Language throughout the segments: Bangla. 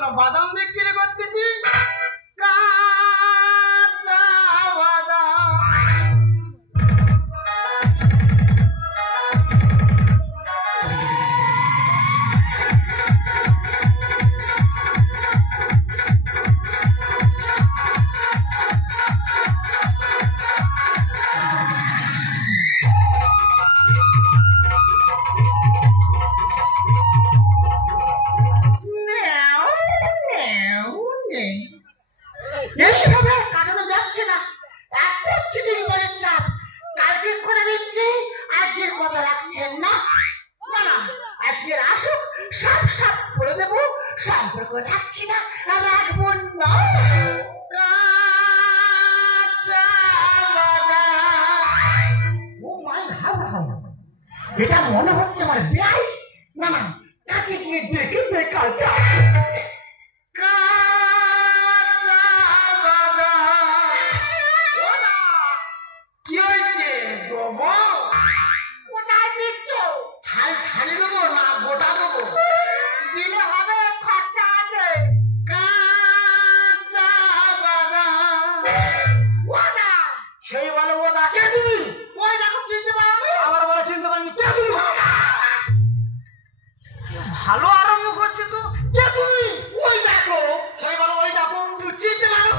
কোনো বাদাম বিক্রি করতেছি, কাঁচা বাদাম। এইভাবে কাটানো যাচ্ছে না, এত চিঠির বলের চাপ। কালকে করে দিচ্ছি, আজকের কথা রাখছেন না। না না, আজকের আসুক, সব সব বলে দেবো। সম্পর্ক রাখছি না, রাখবো না। ও মাই হাউ, এটা মনে হচ্ছে আমার বিয়াই। না না, কাছে গিয়ে ডেকে বেকার যা। কি হয়েছে দেবো? কোথায় দিচ্ছ? ছাল ছাড়ি দেবো না গোটা দেবো? দিলে হবে, খরচা আছে। কাঁচা বাদাম। ওটা সেই বলে ওটা কে তুমি? ওই দেখো চিনতে পারোনি? আবার বলে চিনতে পারিনি। কে তুমি? ভালো আরম্ভ করছে তো। কে তুমি? ওই দেখো। সেই বলে ওই দেখো, তুমি চিনতে পারো?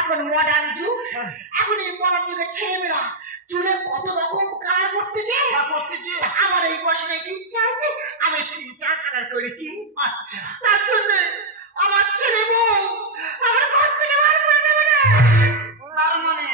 এখন মডার্ন যুগ, এখন এই মডার্ন যুগের ছেলেমেয়েরা চুলে কত রকম কালার করতেছে। আমার এই বয়সে একটু ইচ্ছা আছে, আমি 3-4 কালার করেছি। আচ্ছা, তার জন্য আমার ছেলে বউ আমার ঘর থেকে বার করে দেবে না। তার মানে